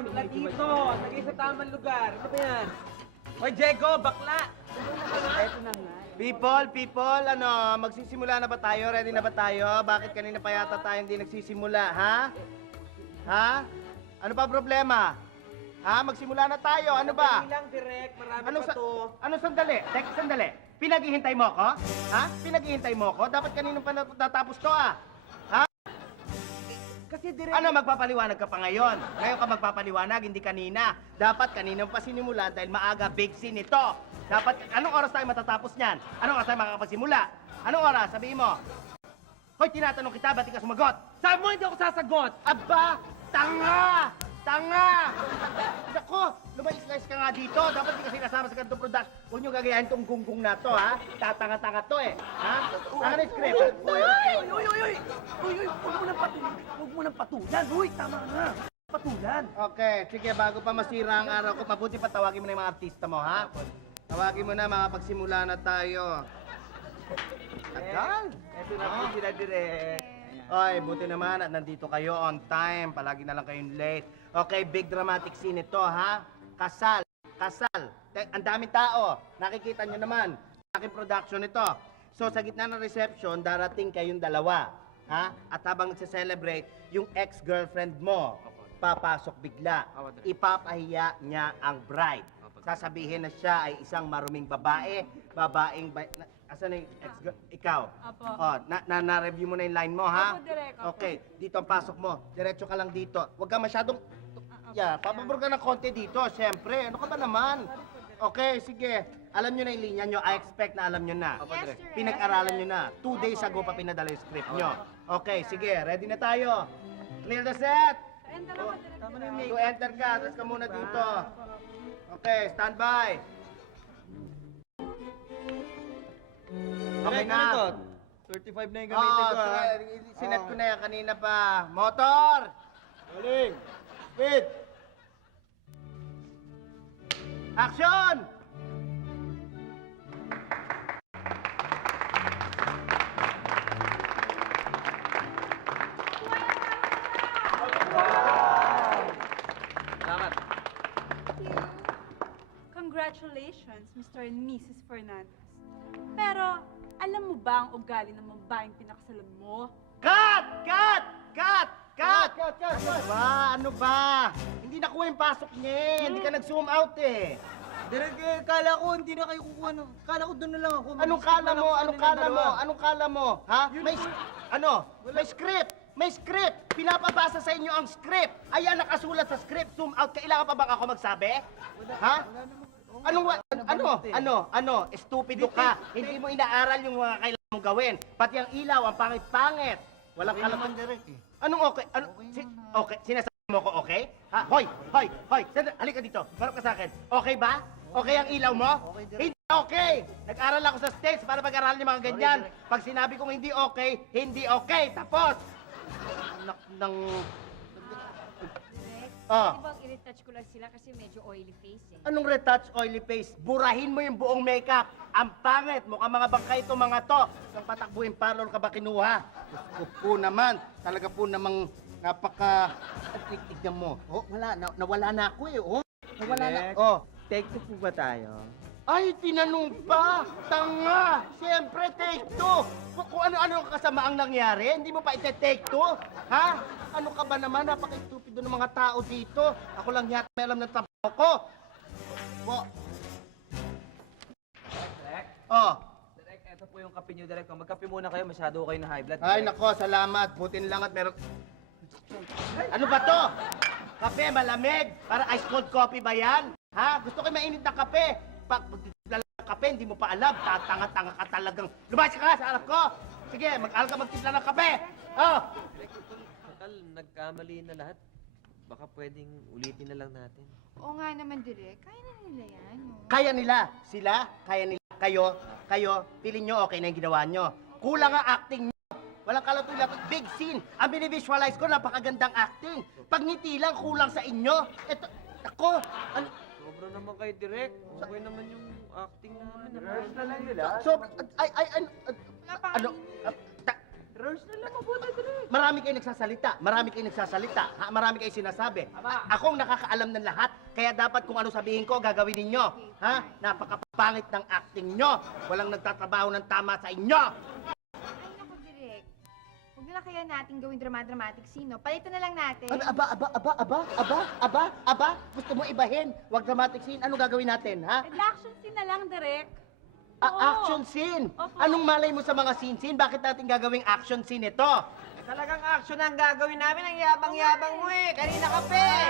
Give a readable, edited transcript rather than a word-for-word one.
Timpla dito. Lagay sa tamang lugar. Ano ba yan? Hoy, Diego, bakla! Eto na nga. People, magsisimula na ba tayo? Ready na ba tayo? Bakit kanina pa yata tayo hindi nagsisimula, ha? Ha? Ano ba problema? Ha? Magsimula na tayo, ano ba? Sandali lang, direct. Marami Ano pa to. Ano sandali? Teka, sandali. Pinaghihintay mo ko? Ha? Pinaghihintay mo ko? Dapat kaninong pa natapos to, ah. Ha? Kasi direct... Ano, magpapaliwanag ka pa ngayon? Ngayon ka magpapaliwanag, hindi kanina. Dapat kanina pa sinimula dahil maaga big scene ito. Dapat, anong oras tayo matatapos niyan? Anong oras tayo makakapagsimula? Anong oras? Sabihin mo. Hoy, tinatanong kita, ba't di ka sumagot? Sabi mo hindi ako sasagot! Aba! Tanga! Tanga! Nako, lumayas-layas ka nga dito. Dapat di ka sinasama sa ganitong production. Huwag niyo gagayahin tong gunggong na to, ha? Tatanga-tanga to, eh. Ha? Saan na yung script? Uy! Huwag mo nang patulan! Uy, tama nga! Patulan! Okay, sige, bago pa masira ang araw ko, mabuti pa tawagin mo na yung mga artista mo, ha? Tawagin mo na, makapagsimula na tayo. Tagal! Eto na po sila, direct. Oy, buti naman at nandito kayo on time. Palagi na lang kayong late. Okay, big dramatic scene ito, ha? Kasal. Ang daming tao. Nakikita nyo naman. Aking production ito. So, sa gitna ng reception, darating kayong dalawa. Ha? At habang nagse-celebrate, yung ex-girlfriend mo, papasok bigla. Ipapahiya niya ang bride. Sasabihin na siya ay isang maruming babae, asan na yung ex-girl? Ikaw? Apo. Oh, na-review mo na yung line mo, ha? Opo, direct. Opo. Okay, dito ang pasok mo. Diretso ka lang dito. Huwag ka masyadong... Yeah, papabor ka ng konti dito, siyempre. Ano ka ba naman? Okay, sige. Alam nyo na yung linya nyo. I expect na alam nyo na. Yes, direct. Pinag-aralan nyo na. 2 days ago pa pinadala yung script nyo. Okay, sige. Ready na tayo. Clear the set. Ayun, dalawa, direct. Tama na yung To enter ka. Tapos ka muna dito. Okay, stand by. Okay na. 35 na yung Sinet ko na yan kanina pa. Motor! Galing! Speed! Action! Salamat. Congratulations, Mr. and Mrs. Fernandez. Pero, alam mo ba ang ugali ng babaeng pinakasalan mo? Cut! Cut! Cut! Cut! Ano ba? Ano ba? Hindi nakuha yung pasok niya eh. Hindi ka nag-zoom out eh. Direct, kala ko hindi na kayo kukuha ng... Kala ko doon na lang ako. Anong kala mo? Anong kala mo? Anong kala mo? Ha? May... Ano? May script! May script! Pinapabasa sa inyo ang script! Ayan, nakasulat sa script. Zoom out. Kailangan pa bang ako magsabi? Ha? Ano? Estupido ka. Hindi mo inaaral yung mga kailangan mong gawin. Pati ang ilaw, ang pangit-pangit. Walang kalaman direct eh. Anong okay? Okay, sinasabi mo ko okay? Ha? Hoy! Halika dito. Marap ka sa akin. Okay ba? Okay ang ilaw mo? Hindi okay! Nag-aral ako sa States para pag-aralan yung mga ganyan. Pag sinabi kong hindi okay, hindi okay. Tapos! Anak ng... Ah. Di ba i-retouch ko lang sila kasi medyo oily face eh. Anong retouch oily face? Burahin mo yung buong makeup. Ang pangit. Mukhang mga bangkay ito mga to. Nang patakbuhin parlor ka ba kinuha? Gusto po naman. Talaga po namang napaka... Tignan mo. Oh, wala. Nawala na ako eh. Oh, nawala na. Oh. Take two po ba tayo? Ay, tinanong pa! Tanga! Siyempre, take two! Kung ano-ano kasama ang nangyari, hindi mo pa ite-take two? Ha? Ano ka ba naman? Napaka-stupido ng mga tao dito. Ako lang yata may alam ng trabaho ko. Direct? Oh. Direct, eto po yung kape nyo, Direct. Magkape muna kayo, masyado kayo na high blood. Ay, nako, salamat. Butin lang at meron... Ano ba to? Kape, malamig? Para ice cold coffee ba yan? Ha? Gusto ko mainit na kape. Pag magtitimpla ng kape, hindi mo pa alam. Tatanga-tanga ka talagang... Lumayas ka sa harap ko! Sige, mag-aral ka magtimpla ng kape! Oh! Total, nagkamali na lahat. Baka pwedeng ulitin na lang natin. Oo nga naman, Direk. Kaya na nila yan. No? Kaya nila. Sila, kaya nila. Kayo, feeling nyo okay na yung ginawa nyo. Kulang ang acting nyo. Walang kalatulat. Big scene. Ang binivisualize ko, napakagandang acting. Pag ngiti lang, kulang sa inyo. Ito, ako, ano, Sobra naman kayo, Direk. Okay naman yung acting namin. Rehearse na lang nila. so, Wala pang ano, Rehearse na lang mabuti, Direct. marami kayo nagsasalita. Marami kayo nagsasalita. Ha? Marami kayo sinasabi. Akong nakakaalam ng lahat, kaya dapat kung ano sabihin ko, gagawin ninyo. Ha? Napakapangit ng acting nyo. Walang nagtatrabaho ng tama sa inyo. Ay, naku, Direk. Huwag na lang kaya natin gawing dramatic scene, no? Palitan na lang natin. Aba. Gusto mo ibahin? Huwag dramatic scene. Ano gagawin natin, ha? Action scene na lang, Direk. Oo. Action scene. Opo. Anong malay mo sa mga scene? Bakit natin gagawing action scene ito? Talagang action ang gagawin namin. Ang yabang-yabang mo eh. Kanina ka pa eh.